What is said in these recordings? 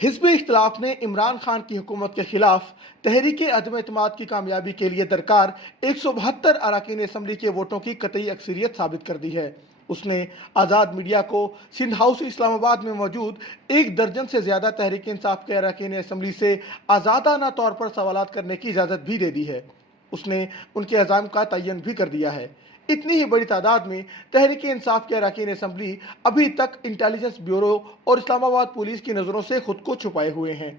हिज़्ब इख्तिलाफ ने इमरान खान की हुकूमत के खिलाफ तहरीक अदम एतमाद की कामयाबी के लिए दरकार 172 अरकान असम्बली के वोटों की कतई अक्सरियत साबित कर दी है। उसने आज़ाद मीडिया को सिंध हाउस इस्लामाबाद में मौजूद 1 दर्जन से ज़्यादा तहरीक इंसाफ के अरकान असम्बली से आज़ादाना तौर पर सवालात करने की इजाज़त भी दे दी है। उसने उनके अज़ाम का तयन भी कर दिया है। इतनी ही बड़ी तादाद में तहरीक इंसाफ के अरकान असम्बली अभी तक इंटेलिजेंस ब्यूरो और इस्लामाबाद पुलिस की नज़रों से खुद को छुपाए हुए हैं।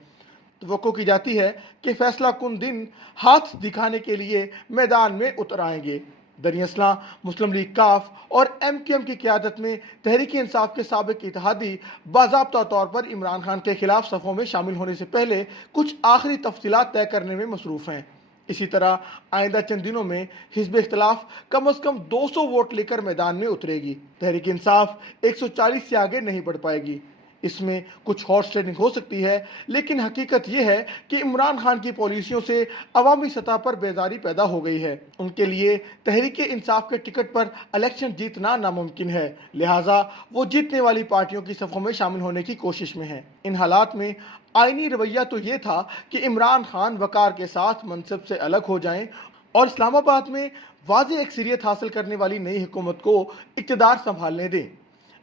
तवक्को की जाती है कि फैसला कुन दिन हाथ दिखाने के लिए मैदान में उतर आएंगे। दरिया मुस्लिम लीग काफ और MQM की क़यादत में तहरीक इंसाफ के साबिक इत्तेहादी बाज़ाब्ता तौर पर इमरान खान के खिलाफ सफ़ों में शामिल होने से पहले कुछ आखिरी तफसीलात तय करने में मसरूफ़ हैं। इसी तरह आइंदा चंद दिनों में हिज़्ब इख्तिलाफ कम अज़ कम 200 वोट लेकर मैदान में उतरेगी। तहरीक इंसाफ 140 से आगे नहीं बढ़ पाएगी। इसमें कुछ हॉर्स ट्रेडिंग हो सकती है, लेकिन हकीकत यह है कि इमरान खान की पॉलिसियों से अवामी सतह पर बेजारी पैदा हो गई है। उनके लिए तहरीक इंसाफ के टिकट पर इलेक्शन जीतना नामुमकिन है, लिहाजा वो जीतने वाली पार्टियों की सफ़ों में शामिल होने की कोशिश में हैं। इन हालात में आईनी रवैया तो ये था कि इमरान खान वकार के साथ मनसब से अलग हो जाएं और इस्लामाबाद में वाज़ेह अक्सरियत हासिल करने वाली नई हुकूमत को इक़्तिदार संभालने दें।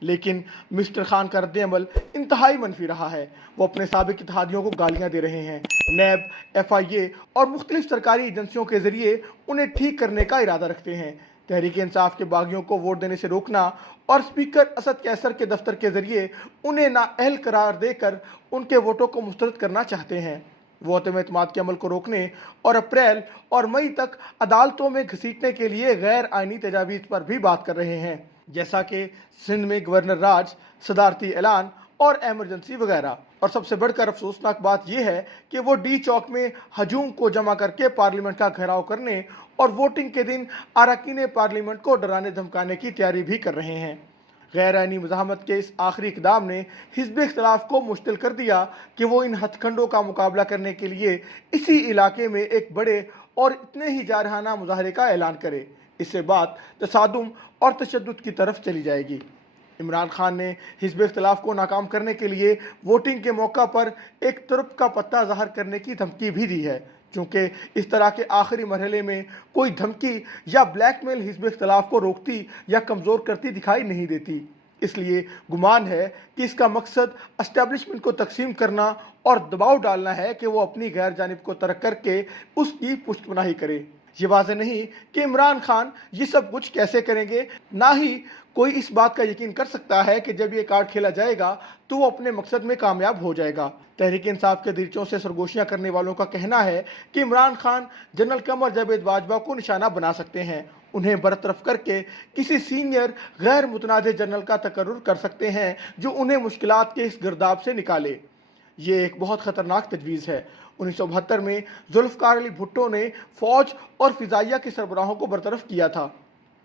लेकिन मिस्टर खान का रद्द-ए-अमल इंतहाई मनफी रहा है। वो अपने साबिक इत्तेहादियों को गालियां दे रहे हैं। नैब, FIA और मुख्तलिफ सरकारी एजेंसियों के जरिए उन्हें ठीक करने का इरादा रखते हैं। तहरीक इंसाफ के बागियों को वोट देने से रोकना और स्पीकर असद कैसर के दफ्तर के जरिए उन्हें नाअहल करार देकर उनके वोटों को मुस्तरद करना चाहते हैं। वो अदम एतमाद के अमल को रोकने और अप्रैल और मई तक अदालतों में घसीटने के लिए गैर आइनी तजावीज़ पर भी बात कर रहे हैं, जैसा कि सिंध में गवर्नर राज, सदारती ऐलान और एमरजेंसी वगैरह। और सबसे बढ़कर अफसोसनाक बात यह है कि वो डी चौक में हजूम को जमा करके पार्लियामेंट का घेराव करने और वोटिंग के दिन अरकान पार्लियामेंट को डराने धमकाने की तैयारी भी कर रहे हैं। गैर आइनी मुज़ाहमत के इस आखिरी इक़दाम ने हिज़्ब इख्तिलाफ को मुश्तिल कर दिया कि वो इन हथकंडों का मुकाबला करने के लिए इसी इलाके में एक बड़े और इतने ही जारहाना मुजाहरे का ऐलान करे। इससे बात तसादुम और तशद्दुद की तरफ चली जाएगी। इमरान खान ने हिज़्ब इख्तिलाफ को नाकाम करने के लिए वोटिंग के मौका पर एक तुर्क का पत्ता ज़ाहिर करने की धमकी भी दी है। चूँकि इस तरह के आखिरी मरहले में कोई धमकी या ब्लैकमेल हिज़्ब इख्तिलाफ को रोकती या कमज़ोर करती दिखाई नहीं देती, इसलिए गुमान है कि इसका मकसद एस्टेब्लिशमेंट को तकसीम करना और दबाव डालना है कि वो अपनी गैर जानिब को तर्क करके उसकी पुष्टपनाही करे। ये वाज़ेह नहीं कि इमरान खान ये सब कुछ कैसे करेंगे, ना ही कोई इस बात का यकीन कर सकता है कि जब ये कार्ड खेला जाएगा तो वो अपने मकसद में कामयाब हो जाएगा। तहरीक इंसाफ के दीर्चों से सरगोशियाँ करने वालों का कहना है कि इमरान खान जनरल कमर जावेद बाजवा को निशाना बना सकते हैं, उन्हें बरतरफ करके किसी सीनियर गैर मुतनाज़ जनरल का तकर्रुर कर सकते हैं जो उन्हें मुश्किलात के इस गिरदाब से निकाले। ये एक बहुत ख़तरनाक तजवीज़ है। 1972 में जुल्फ़िकार अली भुट्टो ने फ़ौज और फ़िज़ाइया के सरबराहों को बरतरफ किया था।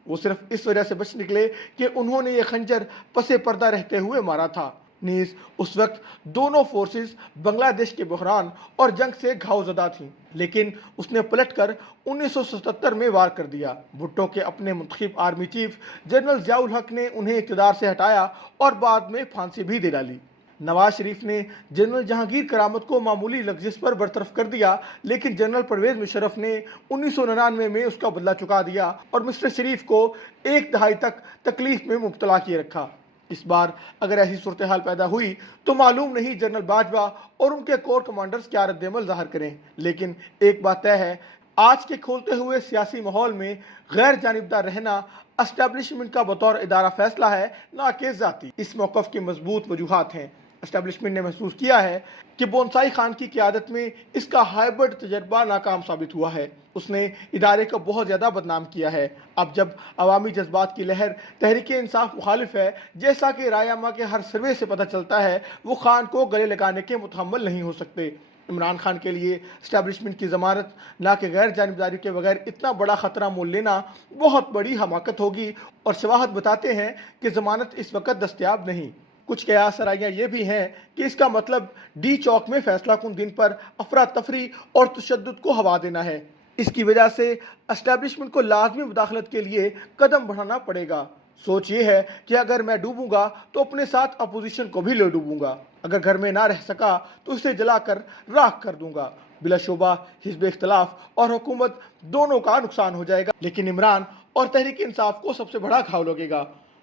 वो सिर्फ इस वजह से बच निकले कि उन्होंने ये खंजर पसे पर्दा रहते हुए मारा था। नीज़ उस वक्त दोनों फोर्सेस बांग्लादेश के बहरान और जंग से घावज़दा थीं, लेकिन उसने पलटकर 1977 में वार कर दिया। भुट्टो के अपने मुंतखब आर्मी चीफ जनरल ज़ियाउल हक ने उन्हें इक़्तिदार से हटाया और बाद में फांसी भी दे डाली। नवाज शरीफ ने जनरल जहांगीर करामत को मामूली लफ्ज़ पर बरतरफ कर दिया, लेकिन जनरल परवेज़ मुशर्रफ ने 1999 में उसका बदला चुका दिया और मिस्टर शरीफ को एक दहाई तक तकलीफ में मुब्तला किए रखा। इस बार अगर ऐसी सूरत हाल पैदा हुई तो मालूम नहीं जनरल बाजवा और उनके कोर कमांडर्स क्या रद्द-ए-अमल ज़ाहिर करें। लेकिन एक बात तय है, आज के खोलते हुए सियासी माहौल में गैर जानिबदार रहना एस्टेब्लिशमेंट का बतौर इदारा फैसला है, ना कि ज़ाती। इस मौक़िफ़ की मजबूत वजूहात हैं। एस्टेब्लिशमेंट ने महसूस किया है कि बोनसाई खान की क़यादत में इसका हाइब्रिड तजर्बा नाकाम साबित हुआ है। उसने इदारे को बहुत ज़्यादा बदनाम किया है। अब जब अवामी जज्बात की लहर तहरीक इंसाफ मुखालिफ है, जैसा कि रायामा के हर सर्वे से पता चलता है, वो खान को गले लगाने के मुतहम्मल नहीं हो सकते। इमरान खान के लिए एस्टेब्लिशमेंट की ज़मानत ना कि गैर जानिबदारी के बगैर इतना बड़ा ख़तरा मोल लेना बहुत बड़ी हमाकत होगी और शवाहद बताते हैं कि ज़मानत इस वक्त दस्तयाब नहीं। कुछ कयास सराइयाँ ये भी हैं कि इसका मतलब डी चौक में फैसला कुन दिन पर अफरा तफरी और तशद्दुद को हवा देना है। इसकी वजह से एस्टेब्लिशमेंट को लाजमी मुदाखलत के लिए कदम बढ़ाना पड़ेगा। सोच ये है कि अगर मैं डूबूंगा तो अपने साथ अपोजिशन को भी ले डूबूंगा। अगर घर में ना रह सका तो इसे जलाकर राख कर दूंगा। बिलाशुबा हिज़्ब इख्तिलाफ और हुकूमत दोनों का नुकसान हो जाएगा, लेकिन इमरान और तहरीक इंसाफ को सबसे बड़ा घाव लगेगा।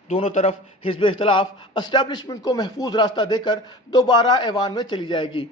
दोनों तरफ हिज़्ब इख्तिलाफ एस्टेब्लिशमेंट को महफूज रास्ता देकर दोबारा ऐवान में चली जाएगी।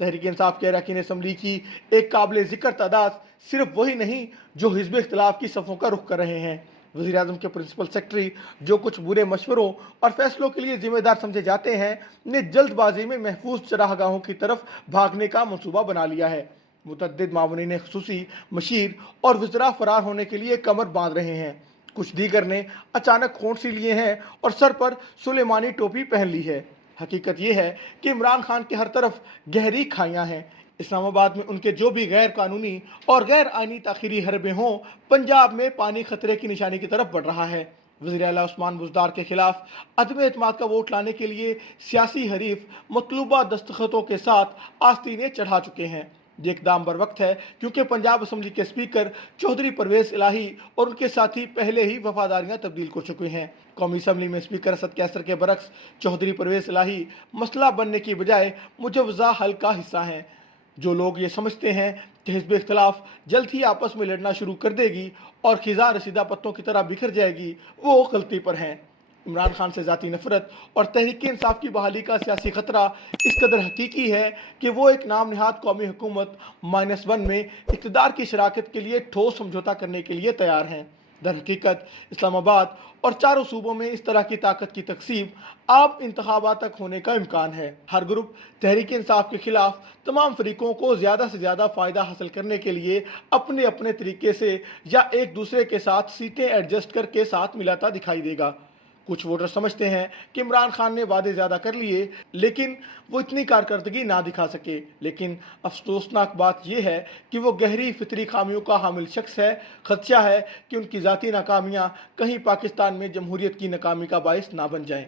तहरीक इंसाफ के अरकान असम्बली की एक काबिल ज़िक्र तादाद सिर्फ वही नहीं जो हिज़्ब इख्तिलाफ की सफ़ों का रुख कर रहे हैं। वज़ीर आज़म के प्रिंसिपल सेक्रेटरी, जो कुछ बुरे मशवरों और फैसलों के लिए जिम्मेदार समझे जाते हैं, ने जल्दबाजी में महफूज चरागाहों की तरफ भागने का मंसूबा बना लिया है। मुतअद्दिद मामूनीन खुसूसी मशीर और वज़रा फरार होने के लिए कमर बांध रहे हैं। कुछ दीगर ने अचानक खोंट सी लिए हैं और सर पर सुलेमानी टोपी पहन ली है। हकीकत यह है कि इमरान खान के हर तरफ गहरी खाइयाँ हैं। इस्लामाबाद में उनके जो भी गैर कानूनी और गैर आइनी ताखीरी हरबे हों, पंजाब में पानी खतरे की निशानी की तरफ बढ़ रहा है। वज़ीर आला उस्मान बुज़दार के खिलाफ अदम एतमाद का वोट लाने के लिए सियासी हरीफ मतलूबा दस्तखतों के साथ आस्तीनें चढ़ा चुके हैं। ये इक़दाम बर वक्त है क्योंकि पंजाब असम्बली के स्पीकर चौधरी परवेज़ इलाही और उनके साथी पहले ही वफादारियां तब्दील कर चुके हैं। कौमी असम्बली में स्पीकर असद कैसर के बरक्स चौधरी परवेज़ इलाही मसला बनने की बजाय मुजव्वज़ा हल का हिस्सा हैं। जो लोग ये समझते हैं कि हिज़्ब इख्तिलाफ जल्द ही आपस में लड़ना शुरू कर देगी और खिज़ा रसीदा पत्तों की तरह बिखर जाएगी, वो गलती पर हैं। इमरान खान से ज़ाती नफरत और तहरीक इंसाफ की बहाली का सियासी खतरा इस कदर हकीकी है कि वो एक नाम निहाद कौमी हुकूमत -1 में इक़्तिदार की शराकत के लिए ठोस समझौता करने के लिए तैयार हैं। दर हकीकत इस्लामाबाद और चारों सूबों में इस तरह की ताकत की तकसीम आम इंतखाबात तक होने का इम्कान है। हर ग्रुप तहरीक इंसाफ के खिलाफ तमाम फरीकों को ज़्यादा से ज़्यादा फ़ायदा हासिल करने के लिए अपने अपने तरीके से या एक दूसरे के साथ सीटें एडजस्ट करके साथ मिलाता दिखाई देगा। कुछ वोटर समझते हैं कि इमरान खान ने वादे ज़्यादा कर लिए लेकिन वो इतनी कारकर्दगी ना दिखा सके, लेकिन अफसोसनाक बात यह है कि वो गहरी फितरी खामियों का हामिल शख्स है। खदशा है कि उनकी ज़ाती नाकामियाँ कहीं पाकिस्तान में जमहूरियत की नाकामी का बायस ना बन जाएं।